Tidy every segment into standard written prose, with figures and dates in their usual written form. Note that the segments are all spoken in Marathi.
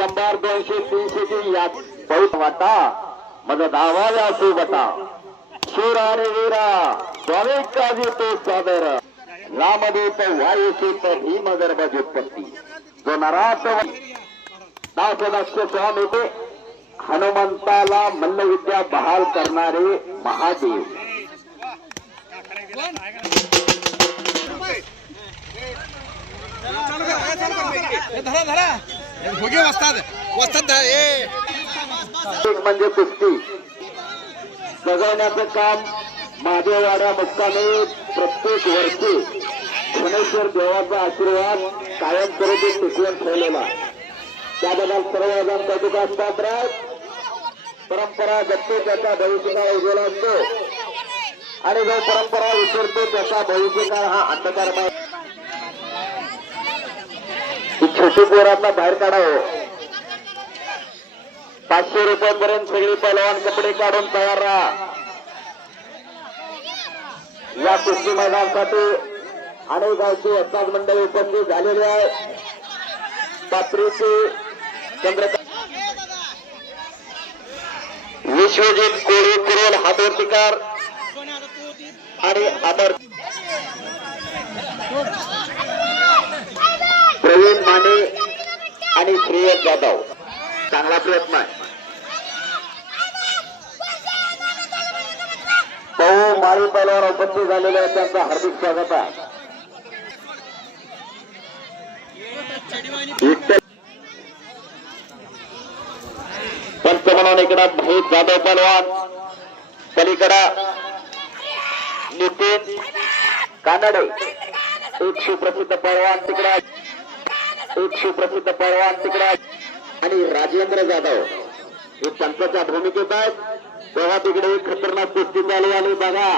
100 200 300 ची या बहुत वाटा माझा दावा असू बटा शूर आणि वीरा स्वामी काजी तो सादर रामदेव वायुसी तर ही मगरबा उत्पत्ती जो नरात नाव सदाक्ष स्वामी ते हनुमंताला मल्लविद्या बहाल करणारे महादेव म्हणजे कुस्ती सजवण्याचं काम महादेवाड्या मुक्कामी प्रत्येक वर्षी धनेश्वर देवाचा आशीर्वाद कायमस्वरूपी टिकवून ठेवलेला त्याबद्दल सर्वजण कौतुक असतात. परंपरा जपतो त्याचा भविष्यकाळ उज्ज्वल असतो आणि जो परंपरा विसरतो त्याचा भविष्यकाळ हा अंधकारमय. छोटी पोरांना बाहेर काढावं. 500 रुपयापर्यंत सगळी पैलवान कपडे काढून तयार राहा. या कुस्ती मैदानासाठी अनेक गावची एकाच मंडळी उपस्थित झालेली आहे. पात्रीची चंद्रकांत विश्वजित कोळी कुरोल हातोटीकार आणि अमर प्रवीण माने आणि श्रेयस जाधव. चांगला प्रयत्न आहे. भाऊ माळी पैलवान उपस्थित झालेले आहेत त्यांचं हार्दिक स्वागत आहे. पंच म्हणून इकडा भाई जाधव पैलवान पलीकडा नितीन कानडे एक सुप्रसिद्ध पैलवान तिकडा आणि राजेंद्र जाधव हे पंचाच्या भूमिकेत आहेत. तेव्हा तिकडे एक खतरनाक कुस्ती चालू आली बघा.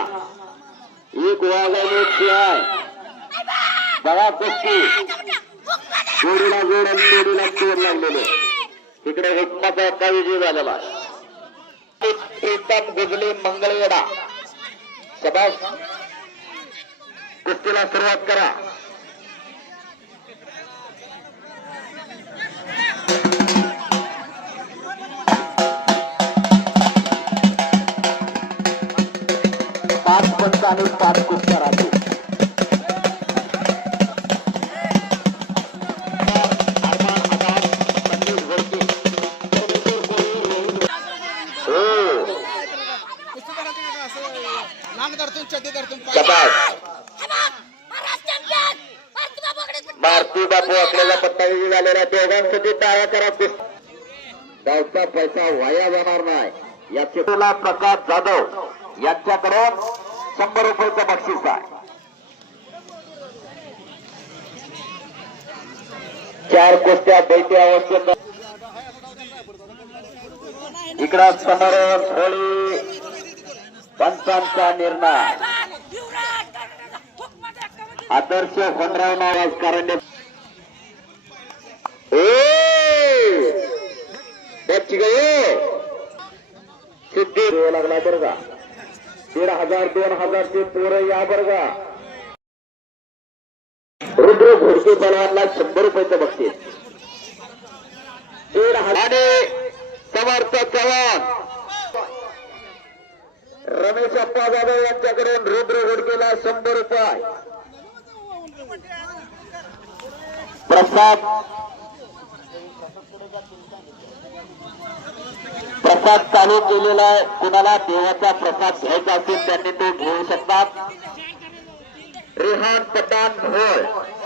एक वाघ आणि एक शिवाय बघा कुस्ती जोडीला जोड आणि जोडीला चोर लागलेले. तिकडे हिकमाचा एका विजय झालेला. प्रीतम गुजली मंगळवेढा शबास. कुस्तीला सुरुवात करा. पाच पंच आणि 5 कुस्त्या राहतील. भारती बापू आपल्याला पत्ता झालेला दोघांसाठी टाळ्या करा. गावचा पैसा वाया जाणार नाही. याचे प्रकाश जाधव यांच्याकडून 100 रुपयाचं बक्षीस आहे. 4 कुस्त्या द्यायची आवश्यक. इकडा समोर होळी पंचांचा निर्णय आदर्श होनराव राजकारण सिद्धी लागला बरं का. 1,500 2,000 चे पोरं या बरं का. रुद्र घोडके पैलवानला 100 रुपयाचं बक्षीस. 1,500 समर्थ चव्हाण रमेश अप्पा जाधव यांच्याकडून रुद्र घोडकेला 100 रुपये. प्रसाद चालू केलेला आहे. कुणाला देवाचा प्रसाद घ्यायचा असेल त्यांनी तो घेऊ शकतात. रेहान पठाण भोळ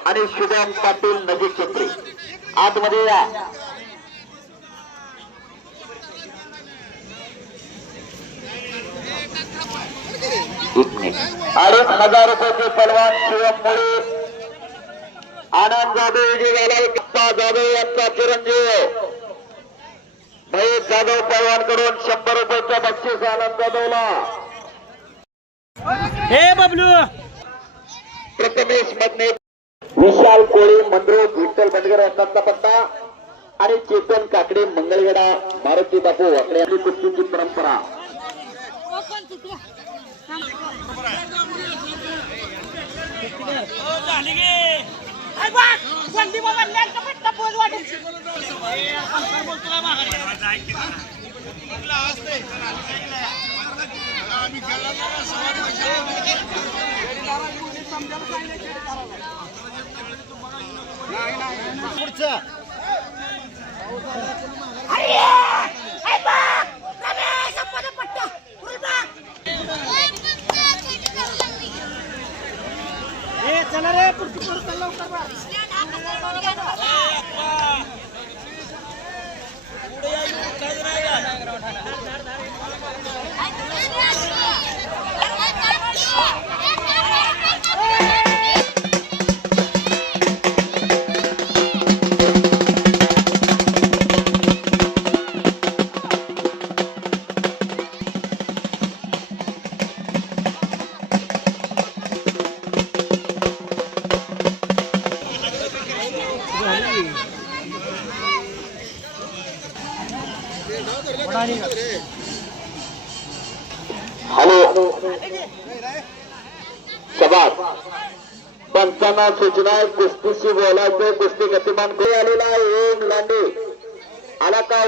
आणि शुभम पाटील नजीक क्षेत्री आतमध्ये या. 2,500 रुपयाचे पैलवान शिवम मोळे आनंद जाधव विजय झाला. जाधव यांचा चिरंजीव महेश जाधव पैलवानकडून 100 रुपयाचं बक्षीस आनंद जाधवला. हे बबलू प्रथमेश मधने विशाल कोळी मंद्रोज विठ्ठल बंडगर यांचा पत्ता आणि चेतन काकडे मंगळवेढा मारुती बापू वाकडे यांची कुस्तीची परंपरा. झाली गे चला रे पुढची लवकर हॅलो शबाब पंचांना सूचना आहे. कुस्तीशी बोलायचं. कुस्ती गतिमान कोणी आलेला आहे? ओम लांडे आला का?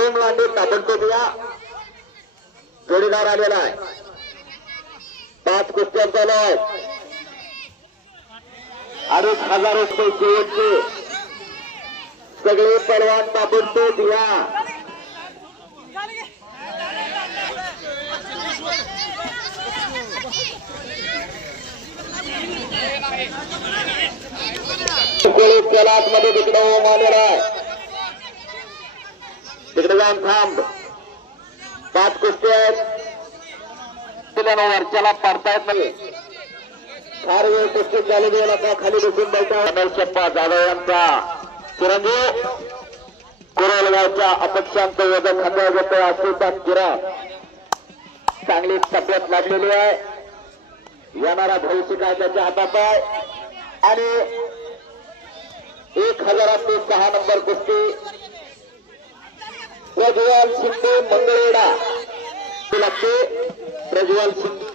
ओम लांडे ताबडतोब या. जोडीदार आलेला आहे. 5 कुस्त्या चालू आहेत. 2,500 रुपये शेवटचे. सगळे पलवान ताबडतोब या. त्याला आतमध्ये तिकडे ओम आलेला आहे. तिकडे जाऊन थांब. 5 कुस्ती आहेत. वरच्याला पडता येत नाही. फार वेळ कुस्ती चालू गेला का खाली बसून बैठा. शप्पा जाधव यांचा चिरंजीव कुरलगावच्या अपेक्षांचं वजन खांद्यावर घेतोय. असेचा किरा चांगली तब्येत लागलेली आहे. येणारा भविष्य काय त्याच्या हातात आहे. आणि 1000 6 नंबर कुस्ती प्रज्वल शिंदे मंगळवेढा लागते. प्रज्वल शिंदे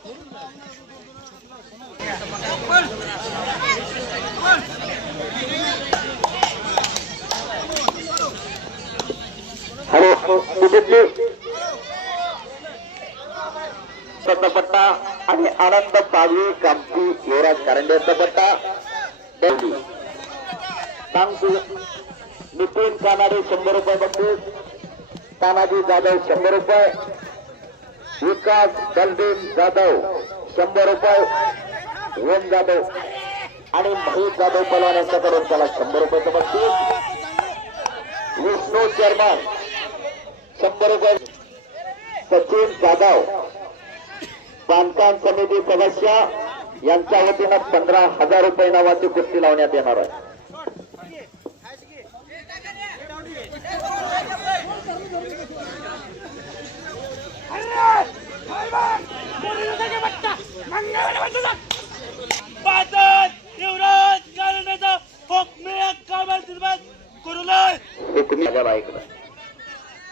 पट्टा आणि आनंद पावी कामती युवराज कारंडेचा पट्टा. नितीन कानाडे 100 रुपये बक्षीस. तानाजी जाधव 100 रुपये. विकास बलदेव जाधव 100 रुपये. ओम जाधव आणि महेश जाधव पलवान यांच्याकडून त्याला 100 रुपयाचं बक्षीस. विष्णू चेअरमन 100 रुपये. सचिन जाधव बांधकाम समिती सदस्य यांच्या वतीनं 15,000 रुपये नावाची कुस्ती लावण्यात येणार आहे.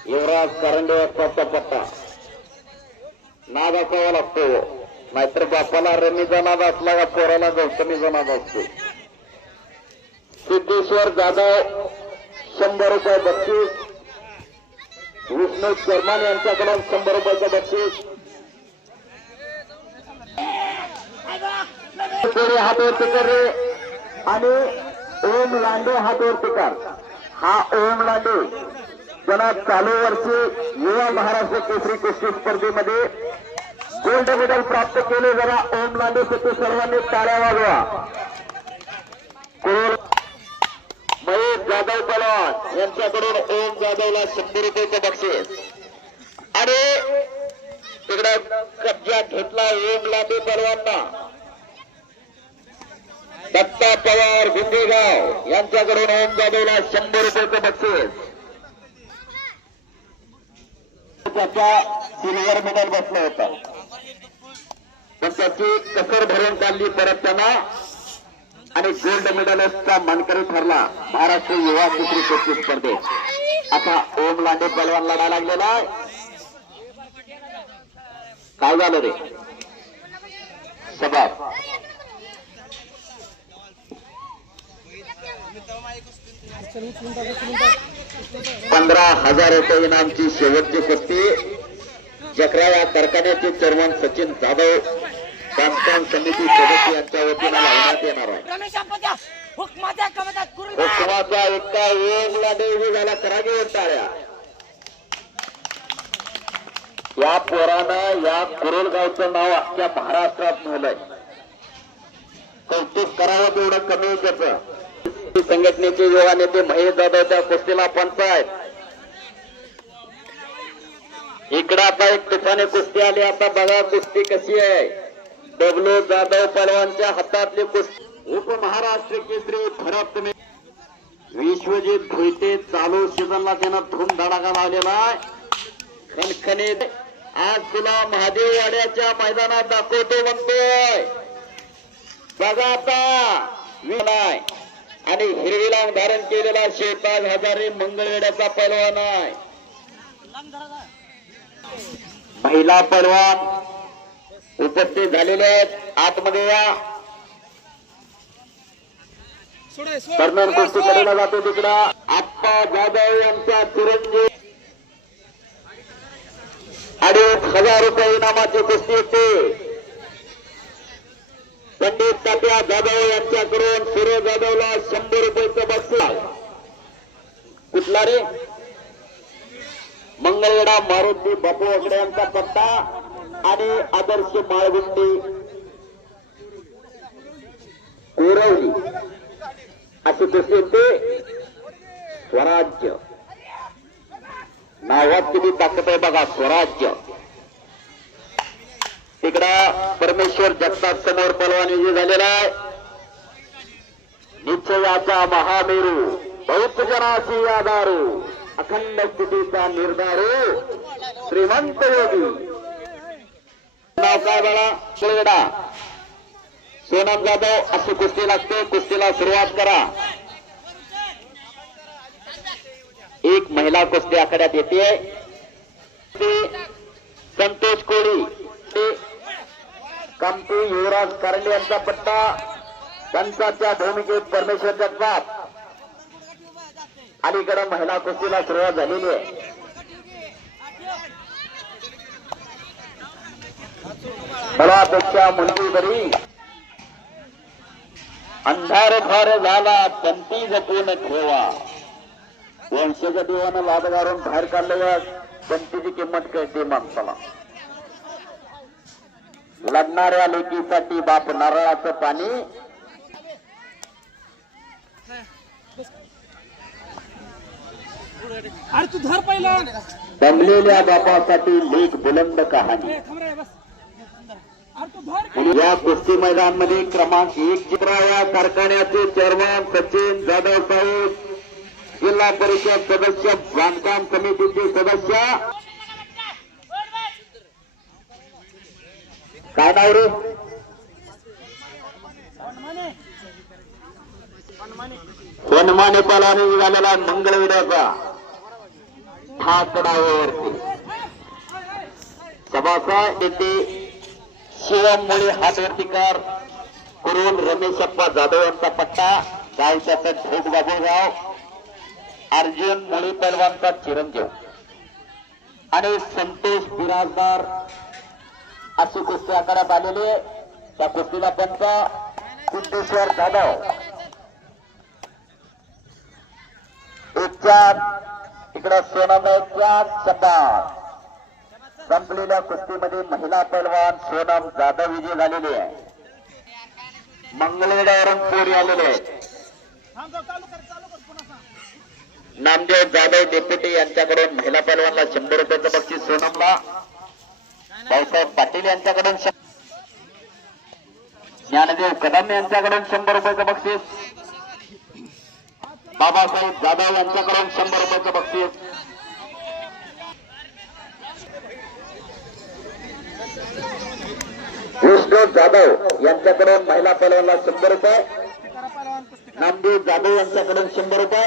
युवराज कारंडे यांचा पट्टा. नाद असावा लागतो. नाहीतर बापाला रमीचा नाद असला का पोराला गौतमीचा नाद असतो. सिद्धेश्वर जाधव 100 रुपये बक्षीस. विष्णू चर्मान यांच्याकडून 100 रुपयाचं बक्षीस. हातवरती कर रे. आणि ओम लांडे हातवरती कर. हा ओम लांडे ज्याला चालू वर्षी युवा महाराष्ट्र केसरी कुस्ती स्पर्धेमध्ये गोल्ड मेडल प्राप्त केले. जरा ओम लांडे साठी सर्वांनी टाळ्या वाजवा. महेश जाधव पलवान यांच्याकडून ओम जाधवला 100 रुपयाचं बक्षीस. आणि तिकडे कब्जा घेतला ओम लांडे पलवांना. दत्ता पवार गुंडेगाव यांच्याकडून ओम जाधवला 100 रुपयाचं बक्षीस. त्याचा सिल्वर मेडल बसला होता पण त्याची कसर भरून काढली परत त्यांना आणि गोल्ड मेडलिस्टचा मानकरी ठरला महाराष्ट्र युवा केसरी कुस्ती स्पर्धेत. आता ओम लांडे पलवान लढा लागलेला आहे. काय झालं रे सबाब? ₹15,000 इनामची शेवटची कुस्ती. जकरा या कारखान्याचे चेअरमन सचिन जाधव बांधकाम समिती सदस्य यांच्या वतीनं लावण्यात येणार आहे. हुकमाचा एका वेगळा देवी झाला करागे टाळ्या. या पोरानं या कुरोलगावचं नाव अख्ख्या महाराष्ट्रात मिळलंय. कौतुक करावं तेवढं कमी आहे त्याचं. संघटनेचे युवा नेते महेश जाधव त्या कुस्तीला पंच आहेत. इकडं आता एक तुफाने कुस्ती आली. आता बघा कुस्ती कशी आहे. डबलू जाधव पहलवानच्या हातातली कुस्ती. उपमहाराष्ट्र केसरी फरक विश्वजित भोईते चालू सीझनला त्यानं धूम धडाका लावलेला आहे. खणखणीत आज तुला महादेववाड्याच्या मैदानात दाखवतो म्हणतोय. बघा आता विनाय आणि हिरवीला धारण केलेला शेताज हजारे मंगळवेड्याचा पहलवान आहे. महिला पहलवान उपस्थित झालेले आहेत. आतमध्ये या दरम्यान कुस्ती करायला जातो तिकडा आप्पा जाधव यांच्या चिरंजीव ₹2,500 इनामाची कुस्ती होते. पंडित तात्या जाधव यांच्याकडून सूर्य जाधवला ₹100 बक्षीस. कुठला रे? मंगळवेढा मारुती बापू वगैरे यांचा पट्टा आणि आदर्श माळगुंडी कोरवली अशी कुस्ती होते. स्वराज्य नावात किती ताकद आहे बघा. स्वराज्य. तिकडं परमेश्वर जगताप समोर पहलवानी झालेला आहे. निश्चयाचा महामेरू बहुत जनाची यादारू अखंड स्थितीचा निर्धारू श्रीमंत योगी. नाव काय बघा? शेडा सोनम जाधव अशी कुस्ती लागते. कुस्तीला सुरुवात करा. एक महिला कुस्ती आखाड्यात येते. संतोष कोळी कामती युवराज कारंडे यांचा पट्टा. पंचाच्या भूमिकेत परमेश्वर जगताप. अलीकडे महिला कुस्तीला सुरुवात झालेली आहे. बळापेक्षा मुलगी बरी. अंधार फार झाला तंती जपून ठेवा. वंशज देवानं लाद घालून बाहेर काढलेल्या तंतीची किंमत कळते माणसाला. लढणाऱ्या लेकीसाठी बाप नारळाचं पाणी. अरे तू धर पहिला. दमलेल्या बापासाठी लेख बुलंद कहाणी. या कुस्ती मैदान मध्ये क्रमांक 1 चित्रा या कारखान्याचे चेअरमन सचिन जाधव साहेब, जिल्हा परिषद सदस्य, बांधकाम समितीचे सदस्य. काय नाव रे? वनमाने पहलवानी निघालेला मंगळवेढ्याचा ठाकडावरती सभासा येथे शिवमुळे हातवर्तीकार कुरुल रमेशप्पा जाधव यांचा पट्टा. गावच्या ढोक बाबूगाव अर्जुन मुळे पहलवानचा चिरंजीव आणि संतोष बिराजदार अशी कुस्ती आखाड्यात आलेली. त्या कुस्तीला पंच सिद्धेश्वर जाधव. इकडे सोनम शब्दात संपलेल्या कुस्तीमध्ये महिला पहलवान सोनम जाधव विजय झालेली आहे. मंगळवेढ्यावरून पोरी आलेले आहेत. नामदेव जाधव डेप्युटी यांच्याकडून महिला पहलवानला ₹100 बक्षीस. सोनमला भाऊसाहेब पाटील यांच्याकडून, ज्ञानदेव कदम यांच्याकडून ₹100 बक्षीस. बाबासाहेब जाधव यांच्याकडून ₹100 बक्षीस. विष्णू जाधव यांच्याकडून महिला पहलवानला ₹100. नामदेव जाधव यांच्याकडून ₹100.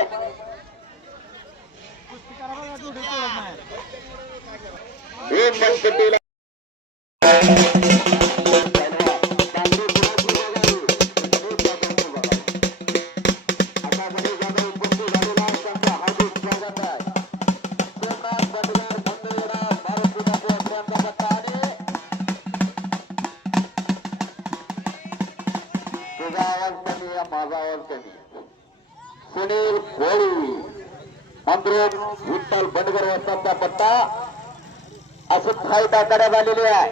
सुनील कोळी मंद्रुप विठ्ठल बंडगर वस्ताचा पट्टा अशी फाईट आकारण्यात आलेली आहे.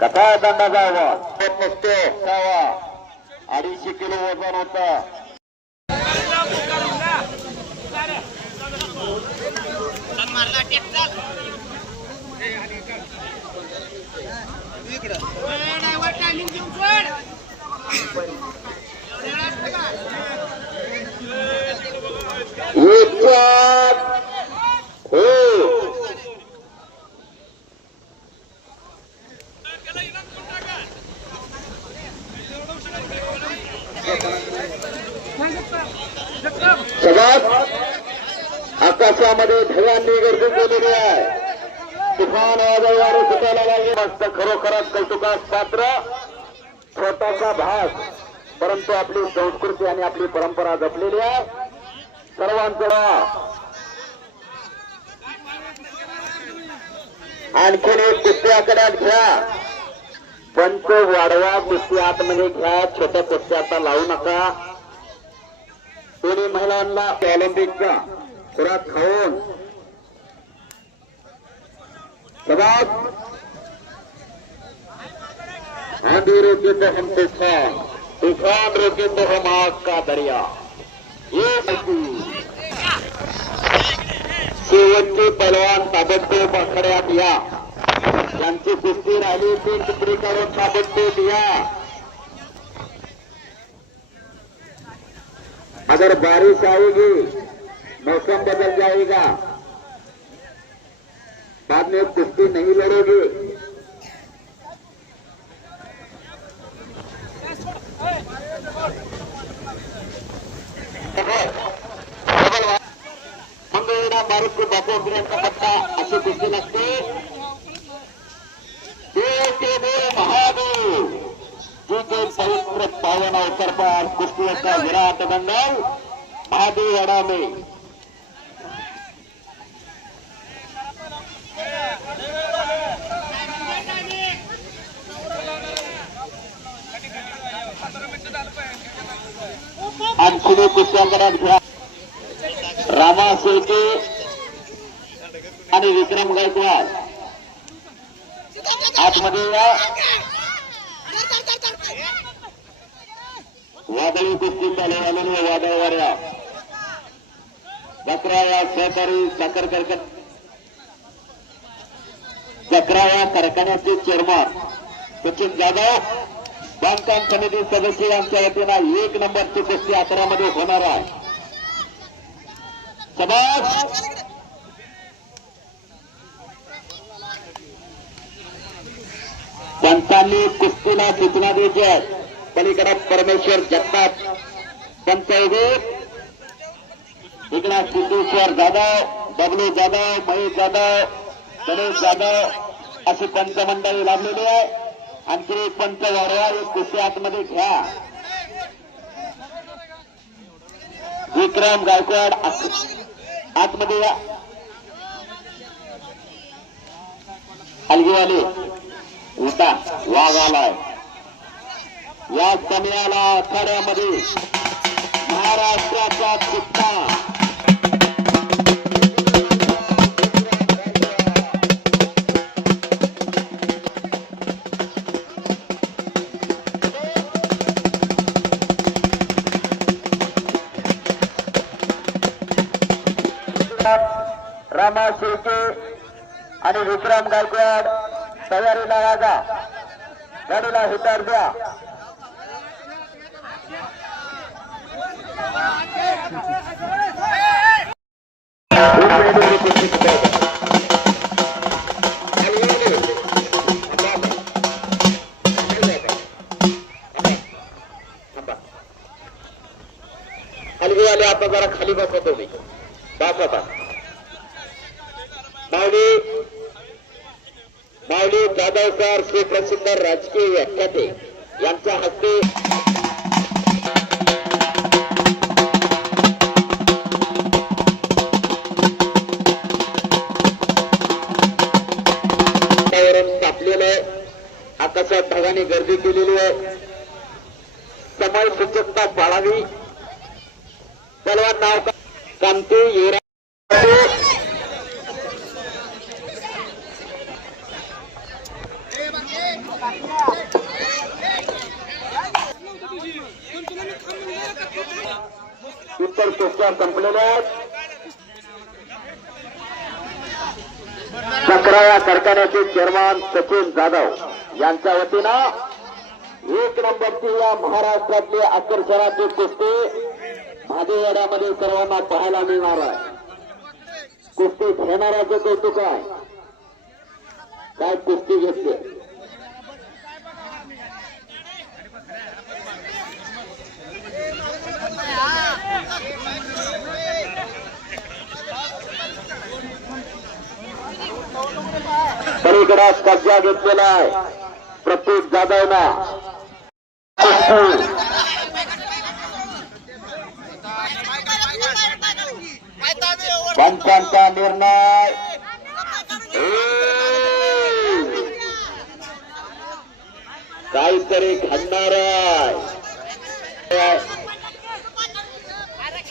कथा दंडाचा आवाज नसतो 250 किलो वजन होतं. आकाशामध्ये ढगांनी गर्दी केलेली आहे. तुफान वादळवारे सुटायला लागले. मस्त खरोखरच कौतुकास पात्र छोटासा भाग, परंतु आपली संस्कृती आणि आपली परंपरा जपलेली आहे. सर्वांचं आणखीन एक कुस्ती आकड्यात घ्या. पंच वाढवा, कुस्ती आतमध्ये घ्या. छोट्या कुस्त्या आता लावू नका. दोन्ही महिलांना ऑलिम्पिकचा खुराक खाऊन आंधी रोके तो हम तूफान, तूफान रोके तो हम आग का दरिया. ये शेवटचे पहलवान ताबडतोब आखाड्यात या. यांची कुस्ती राहिली 3 तुकडी करून ताबडतोब या. अगर बारिश आएगी, मौसम बदल जाएगा, बाद में कुश्ती नहीं लड़ोगे. मंगळवेढा मारुती बापूरांचा पट्टा अशी कुस्ती लागते. देव के देव महादेव जी के पवित्र पावन अवसर पर कुश्तियों का विराट दंगल महादेववाड़ा में आणखी कुस्त्यांकरात घ्या. रामा शेळके आणि विक्रम गायकवाड आतमध्ये या. वादळी कुस्ती चालू झालेली वादळवाड्या 11व्या सहकारी साखर कारखान्याचे चेअरमन सचिन जाधव, बांधकाम समिती सदस्य यांच्या वतीनं 1 नंबरची कुस्ती 11 मध्ये होणार आहे. शाबास. पंचांनी कुस्तीला सूचना द्यायची आहे. पलीकडे परमेश्वर जगताप पंच उभे, इकडे सिद्धेश्वर जाधव, बबलू जाधव, महेश जाधव, गणेश जाधव अशी पंचमंडळी लाभलेली आहे. आणखी एक पंच वाढवा. एक कुस्ती आतमध्ये घ्या. विक्रम गायकवाड आतमध्ये या. हलगीवाले उठा, वाघ आलाय. या समयाला आखाड्यामध्ये महाराष्ट्राचा चित्ता रामा शेळके आणि विक्रम गायकवाड तयारीला लागा. गाडीला हिटार द्या. हलगीवाले आता जरा खाली बसवतो मी. बसवता माऊली जाधव सर सुप्रसिद्ध राजकीय व्याख्याते यांच्या हस्ते तापलेलं आहे. आकाशात ढगाने गर्दी केलेली आहे. समय सूचकता पाळावी. पहलवान नाव कांती येरा इतर कुस्त्या संपलेल्या आहेत. 11 या कारखान्याचे चेअरमन सचिन जाधव यांच्या वतीनं 1 नंबरची या महाराष्ट्रातली आकर्षणाची कुस्ती भादेवाड्यामध्ये सर्वांना पाहायला मिळणार आहे. कुस्ती घेणाऱ्याचं कौतुक आहे. काय कुस्ती घेतली. सगळीकडे कब्जा घेतलेला आहे प्रतीक जाधवना. पंचांचा निर्णय काहीतरी घडणार आहे.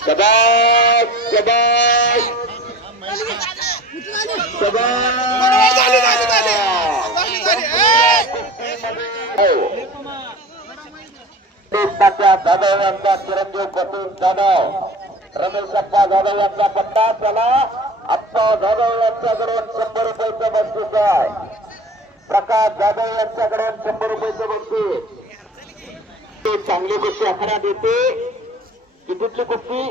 शबाश शबाश जाधव यांचा चिरंजीव प्रतीक जाधव, रमेश अप्पा जाधव यांचा पट्टा. चला अप्पा जाधव यांच्याकडून 100 रुपयाचं बक्षीस आहे. प्रकाश जाधव यांच्याकडून 100 रुपयाचं बक्षीस. चांगली कुस्ती आखाडा देते. कितीतली कुस्ती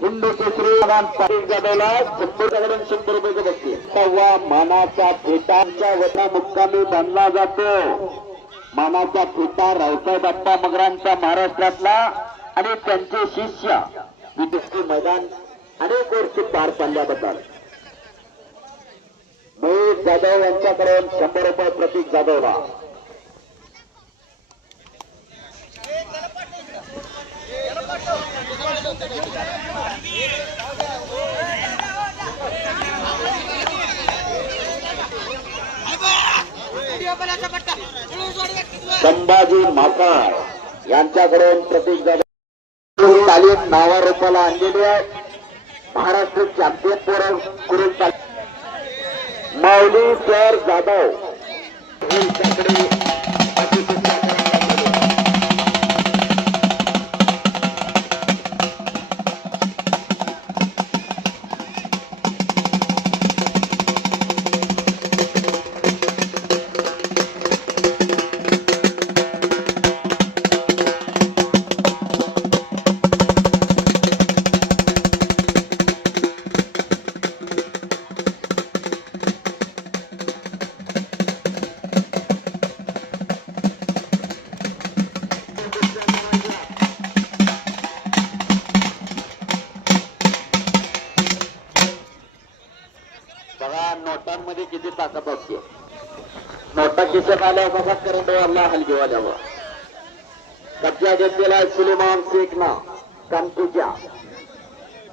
हिंदू केसरी प्रतीक जाधवला 100 रुपयाचं बक्षीस. तेव्हा मानाचा फेटांच्या वटा मुक्कामी बांधला जातो. मानाचा फेटा रावसाहेब अप्पा मगरांचा महाराष्ट्रातला आणि त्यांचे शिष्य विद्युत मैदान अनेक वर्ष पार पाडल्याबद्दल महेश जाधव यांच्याकडून 100 रुपये प्रतीक जाधवला. संभाजी माकार यांच्याकडून प्रतीक जाधव तालीम नावा रूपाला आणलेली आहे. महाराष्ट्र चॅम्पियन करून माऊली सर जाधव यांच्याकडे नोटांमध्ये किती ताकद असते. नोटा खिशात आल्यावर कसा करंट वाढला हलगी वाल्यावर. कब्जा घेतलेला सुलेमान शेखना कानपूरच्या.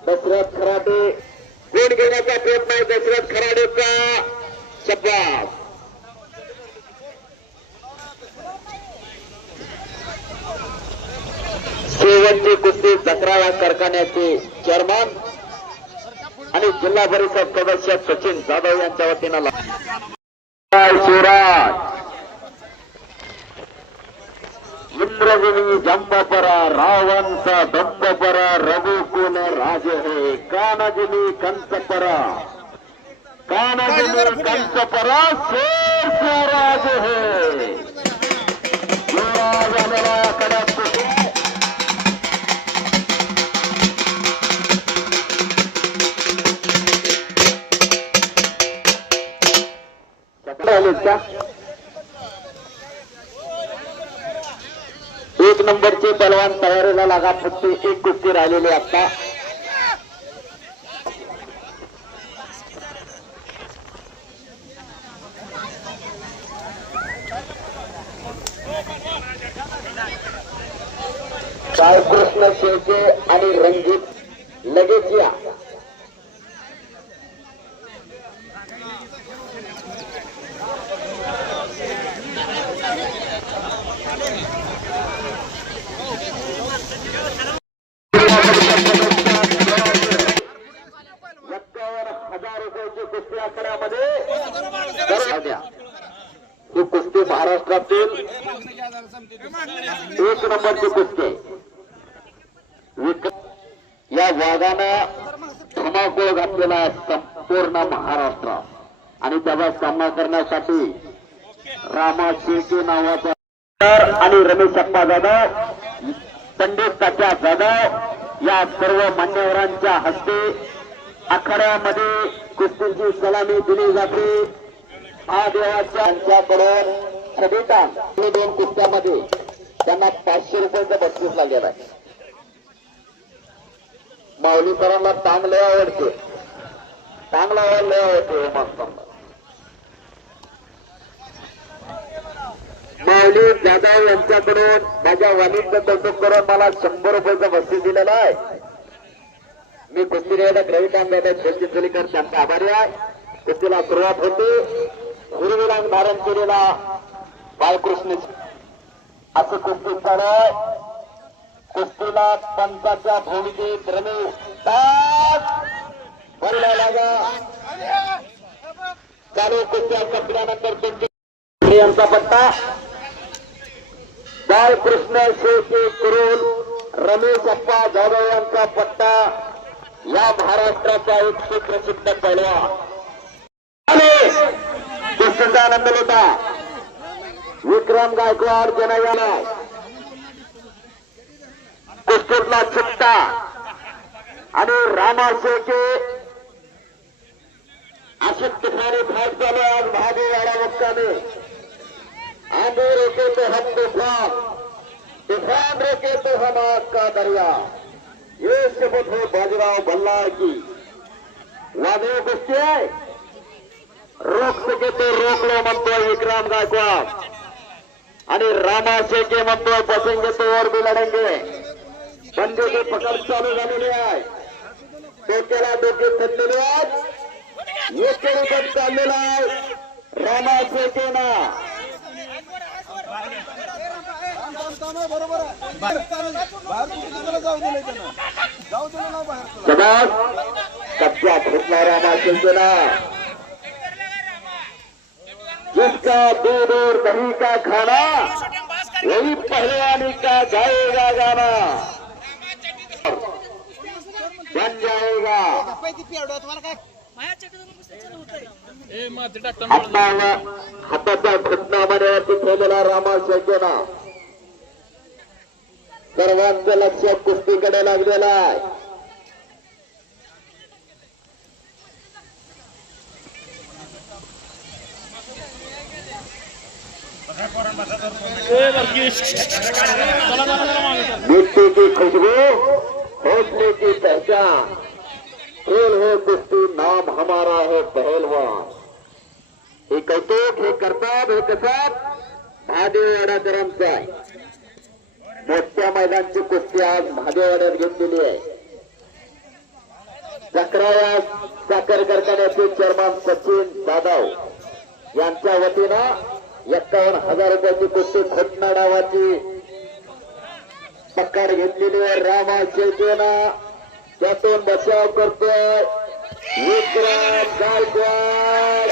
दशरथ खराडे गुण घेण्याचा प्रयत्न आहे. दशरथ खराडेचा शब्दास शेवटची कुस्ती 11 या कारखान्याचे चेअरमन आणि जिल्हा परिषद सदस्य सचिन जाधव यांच्या वतीनं शिवराज इंद्रगिनी जंबपरा रावणचा दंबपरा रघुकुल राज हे कानगिनी कंचपरा कानगिनी कंचपरा शेर शिवराज हे शिवराज आलेला कडक एक नंबरचे पहलवान तयारीला लागा. फक्त एक कुस्ती राहिलेली आता. बाळकृष्ण शेळके आणि रणजित लगेच या. एक नंबरची कुस्ती. या वाघानं धमाकोळ घातलेला आहे संपूर्ण महाराष्ट्र आणि त्याचा सामना करण्यासाठी रामा शेळके नावाचा आणि रमेश अप्पा जाधव, पंडित तात्या जाधव या सर्व मान्यवरांच्या हस्ते आखाड्यामध्ये कुस्तीची सलामी दिली जाते. महादेवाच्या यांच्याकडून सबिता 2 कुस्त्यामध्ये त्यांना 500 रुपयाचं बक्षीस लागलेलं आहे. माऊली सरांना टांग लय आवडते, टांग लावायला लय आवडते. मस्त माऊली जाधव यांच्याकडून माझ्या वाणीचं कौतुक करून मला 100 रुपयाचं बक्षीस दिलेलं आहे. मी कुस्ती द्यायला रविकांत दादा शेतीचुलीकर त्यांचा आभारी आहे. कुस्तीला सुरुवात होते. गुरुविरांग धारण केलेला बाळकृष्ण असं कुस्ती चालू आहे. कुस्तीला पंचाच्या भूमिकेत रमेश बोलला लागा. चालू कुस्त्या संपल्यानंतर यांचा पट्टा बाळकृष्ण शेळके करून रमेश अप्पा जाधव यांचा पट्टा. या महाराष्ट्राचा एक सुप्रसिद्ध पैलवान कुस्तीचा आनंद होता. विक्रम गायकवाड जनायाला कुस्तीतला चित्ता आणि रामा शेळके अशी ठिकाणी फाट झाले. आज महादेवाला मुक्कामी आंधे रोके तो हम तूफान, तूफान रोके तो हम आग का दरिया. ये शपथ हो बाजीराव भल्ला की. वादळ कुस्ती आहे. रोक सके तो रोक लो म्हणतोय विक्रम गायकवाड आणि रामा शेळके म्हणतोय बसेंगे तो और भी लढेंगे. बंदूकी पकड चालू झालेली आहे. डोक्याला डोके थटलेले आहेत. एकेरी बंद चाललेला आहे रामा शेळकेना. कब्जा घेतला रामा शेळकेना. जिसका दूध और दही का खाना वही पहलवानी का गाएगा गाना बन जाएगा. हाताच्या घटनामध्ये ठेवलेला रामा शेळकेना. सर्वांचं लक्ष कुस्तीकडे लागलेलं आहे. मिट्टी की खुशबू, हौसले की पहचान, खेल है कुस्ती, नाम हमारा है पहलवान. हे कौतुक, हे कर्तव्य, हे कसब महादेववाडाकरांचं आहे. मोठ्या मैदानची कुस्ती आज महादेववाड्यात घेतलेली आहे. चक्राया साखर कारखान्याचे चेअरमन सचिन जाधव यांच्या वतीनं 51,000 रुपयाची कुस्ती खोटना डावाची पकड घेतलेली आहे. रामा शेळकेनं त्यातून बचाव करतोय विक्रम गायकवाड.